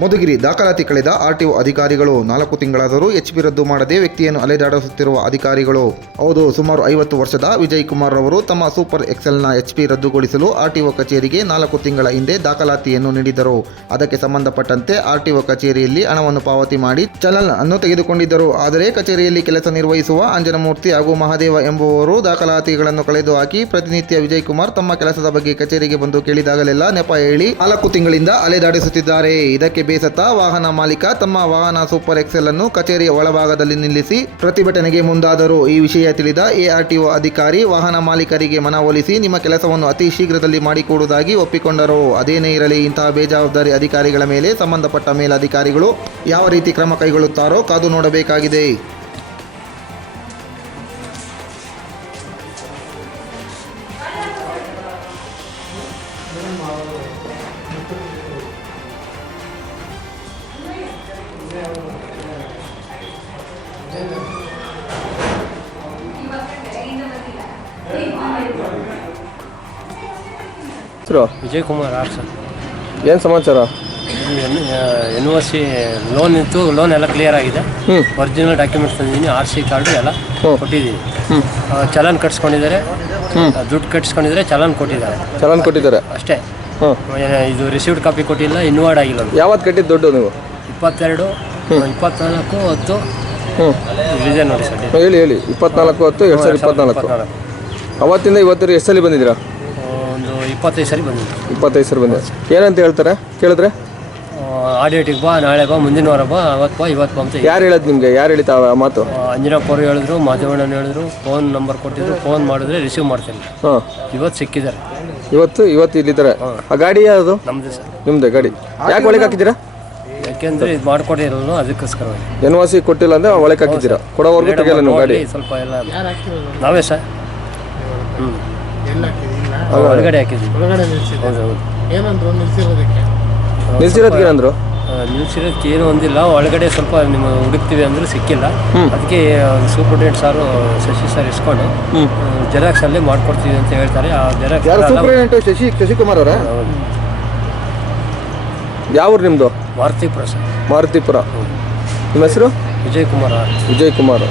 ಮಧುಗಿರಿ ದಾಖಲಾತಿ ಕಳೆದ ಆರ್ಟಿಒ ಅಧಿಕಾರಿಗಳು 4 ತಿಂಗಳಾದರೂ HP ರದ್ದು ಮಾಡದೆ ವ್ಯಕ್ತಿಯನ್ನು ಅಲೆದಾಡಿಸುತ್ತಿರುವ ಅಧಿಕಾರಿಗಳು. ಹೌದು, ಸುಮಾರು 50 ವರ್ಷದ ವಿಜಯ್ ಕುಮಾರ್ ರವರು ತಮ್ಮ ಸೂಪರ್ ಎಕ್ಸೆಲ್ನ HP ರದ್ದುಗೊಳಿಸಲು ಆರ್ಟಿಒ ಕಚೇರಿಗೆ 4 ತಿಂಗಳ ಹಿಂದೆ ದಾಖಲಾತಿಯನ್ನು ನೀಡಿದ್ದರು. ಅದಕ್ಕೆ ಸಂಬಂಧಪಟ್ಟಂತೆ ಆರ್ಟಿಒ ಕಚೇರಿಯಲ್ಲಿ ಹಣವನ್ನು ಪಾವತಿ ಮಾಡಿ ಚಲನ್ ಅನ್ನು ತೆಗೆದುಕೊಂಡಿದ್ದರು. ಆದರೆ ಕಚೇರಿಯಲ್ಲಿ ಕೆಲಸ ನಿರ್ವಹಿಸುವ ಅಂಜನಮೂರ್ತಿ ಹಾಗೂ ಮಹಾದೇವ ಎಂಬುವವರು ದಾಖಲಾತಿಗಳನ್ನು ಕಳೆದು ಹಾಕಿ ಪ್ರತಿನಿತ್ಯ ವಿಜಯ್ ಕುಮಾರ್ ತಮ್ಮ ಕೆಲಸದ ಬಗ್ಗೆ ಕಚೇರಿಗೆ ಬಂದು ಕೇಳಿದಾಗಲೆಲ್ಲ ನೆಪ ಹೇಳಿ 4 ತಿಂಗಳಿಂದ ಅಲೆದಾಡಿಸುತ್ತಿದ್ದಾರೆ. ಇದಕ್ಕೆ ಬೇಸತ್ತ ವಾಹನ ಮಾಲೀಕ ತಮ್ಮ ವಾಹನ ಸೂಪರ್ ಎಕ್ಸೆಲ್ ಅನ್ನು ಕಚೇರಿಯ ಒಳಭಾಗದಲ್ಲಿ ನಿಲ್ಲಿಸಿ ಪ್ರತಿಭಟನೆಗೆ ಮುಂದಾದರು. ಈ ವಿಷಯ ತಿಳಿದ ARTO ಅಧಿಕಾರಿ ವಾಹನ ಮಾಲೀಕರಿಗೆ ಮನವೊಲಿಸಿ ನಿಮ್ಮ ಕೆಲಸವನ್ನು ಅತಿ ಶೀಘ್ರದಲ್ಲಿ ಮಾಡಿಕೊಡುವುದಾಗಿ ಒಪ್ಪಿಕೊಂಡರು. ಅದೇನೇ ಇರಲಿ, ಇಂತಹ ಬೇಜವಾಬ್ದಾರಿ ಅಧಿಕಾರಿಗಳ ಮೇಲೆ ಸಂಬಂಧಪಟ್ಟ ಮೇಲಧಿಕಾರಿಗಳು ಯಾವ ರೀತಿ ಕ್ರಮ ಕೈಗೊಳ್ಳುತ್ತಾರೋ ಕಾದು ನೋಡಬೇಕಾಗಿದೆ. Vijay Kumar R sir. ಏನು ಸಮಾಚಾರ? NOC ಲೋನ್ ಇತ್ತು, ಲೋನ್ ಎಲ್ಲ ಕ್ಲಿಯರ್ ಆಗಿದೆ. ಒರಿಜಿನಲ್ ಡಾಕ್ಯುಮೆಂಟ್ಸ್ ತಂದಿದ್ದೀನಿ, RC ಕಾರ್ಡು ಎಲ್ಲ ಕೊಟ್ಟಿದ್ದೀನಿ. ಚಲನ್ ಕಟ್ಸ್ಕೊಂಡಿದ್ದಾರೆ, ದುಡ್ಡು ಕಟ್ಸ್ಕೊಂಡಿದ್ದಾರೆ, ಚಲನ್ ಕೊಟ್ಟಿದ್ದಾರೆ ಅಷ್ಟೇ. ಇದು ರಿಸೀವ್ಡ್ ಕಾಪಿ ಕೊಟ್ಟಿಲ್ಲ, ಇನ್ವಾರ್ಡ್ ಆಗಿಲ್ಲ. ಯಾವತ್ತು ಕಟ್ಟಿದ್ದು ದುಡ್ಡು ನೀವು? 22, 24, 10 ರಿವಿಷನ್ ನೋಡಿ ಸರ್. ಹೇಳಿ 24/10/2024. ಅವತ್ತಿಂದ ಇವತ್ತಿಗೆ ಎಷ್ಟು ಸಲ ಬಂದಿದ್ದೀರಾ? ಒಂದು 25 ಸರಿ ಬಂದಿದೆ. 25 ಸರಿ ಬಂದಿದೆ. ಏನಂತ ಹೇಳ್ತಾರೆ ಕೇಳಿದ್ರೆ? ಆಡಿಯೋಟಿಗೆ ಬಾ, ನಾಳೆ ಬಾ, ಮುಂದಿನ ವಾರ ಬಾ, ಅವತ್ತು ಬಾ, ಇವತ್ತು ಬಾ ಅಂತ. ಯಾರು ಹೇಳೋದು ನಿಮಗೆ? ಯಾರು ಹೇಳಿತಾವ ಮಾತು? ಅಂಜನಪ್ಪ ಅವರು ಹೇಳಿದ್ರು, ಮಾಧವಣ್ಣನ ಹೇಳಿದ್ರು, ಫೋನ್ ನಂಬರ್ ಕೊಟ್ಟಿದ್ರು. ಫೋನ್ ಮಾಡಿದ್ರೆ ರಿಸೀವ್ ಮಾಡ್ತೀನಿ. ಇವತ್ತು ಸಿಕ್ಕಿದ್ದಾರೆ. ಇವತ್ತು ಇಲ್ಲಿದ್ದಾರೆ. ಆ ಗಾಡಿ ಯಾವುದು? ನಮ್ಮದೇ ಸರ್. ನಿಮ್ಮದೇ ಗಾಡಿ? ಯಾಕೆ ಒಳಗೆ ಹಾಕಿದ್ದೀರಾ? ಯಾಕೆಂದ್ರೆ ಇದು ಮಾಡ್ಕೊಟ್ಟಿರಲ್ಲ, ಅದಕ್ಕೋಸ್ಕರ. NOC ಕೊಟ್ಟಿಲ್ಲ ಅಂದರೆ ಒಳಗೆ ಹಾಕಿದ್ದೀರಾ? ಕೊಡೋವರೆಗೂ ತೆಗೆಯಲ್ಲ ನೀವು ಗಾಡಿ? ಸ್ವಲ್ಪ ಎಲ್ಲ ನಾವೇ ಸರ್. ಒಳಗಡೆ ಹಾಕಿದ್ವಿ. ನಿಲ್ಸಿರೋದಕ್ಕೆ ಏನಂದ್ರು? ನಿಲ್ಸಿರೋದಕ್ಕೆ ಏನು ಒಂದಿಲ್ಲ, ಒಳಗಡೆ ಸ್ವಲ್ಪ ನಿಮ್ಮ ಹುಡುಕ್ತೀವಿ ಅಂದ್ರೆ ಸಿಕ್ಕಿಲ್ಲ. ಅದಕ್ಕೆ ಸೂಪರ್ಡೆಂಟ್ ಸಾರು ಶಶಿ ಸರ್ ಇಸ್ಕೊಂಡು ಜೆರಾಕ್ಸ್ ಅಲ್ಲೇ ಮಾಡ್ಕೊಡ್ತೀವಿ ಅಂತ ಹೇಳ್ತಾರೆ. ಆ ಜೆರಾಕ್ಸ್ ಶಶಿಕುಮಾರ್ ಅವರ ಯಾವ ಊರು ನಿಮ್ಮದು? ಮಾರುತಿಪುರ ಸರ್. ಮಾರುತಿಪುರ. ನಿಮ್ಮ ಹೆಸರು? ವಿಜಯ್ ಕುಮಾರ್. ವಿಜಯ್ ಕುಮಾರ್.